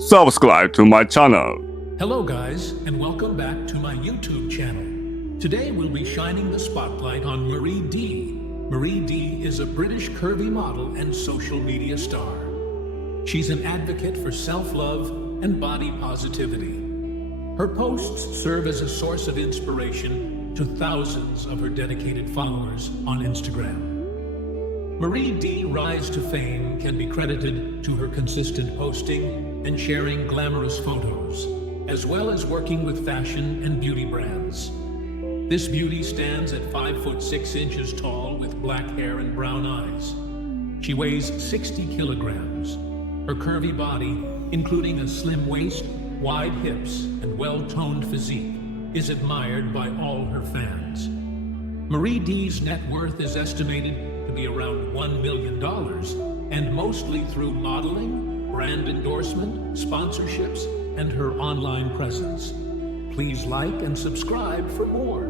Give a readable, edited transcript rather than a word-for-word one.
Subscribe to my channel. Hello guys, and welcome back to my YouTube channel. Today we'll be shining the spotlight on Marie D. Marie D is a British curvy model and social media star. She's an advocate for self-love and body positivity. Her posts serve as a source of inspiration to thousands of her dedicated followers on Instagram. Marie D's rise to fame can be credited to her consistent posting and sharing glamorous photos, as well as working with fashion and beauty brands. This beauty stands at 5 foot 6 inches tall with black hair and brown eyes. She weighs 60 kilograms. Her curvy body, including a slim waist, wide hips, and well-toned physique, is admired by all her fans. Marie D's net worth is estimated to be around $1 million, and mostly through modeling, brand endorsement, sponsorships, and her online presence. Please like and subscribe for more.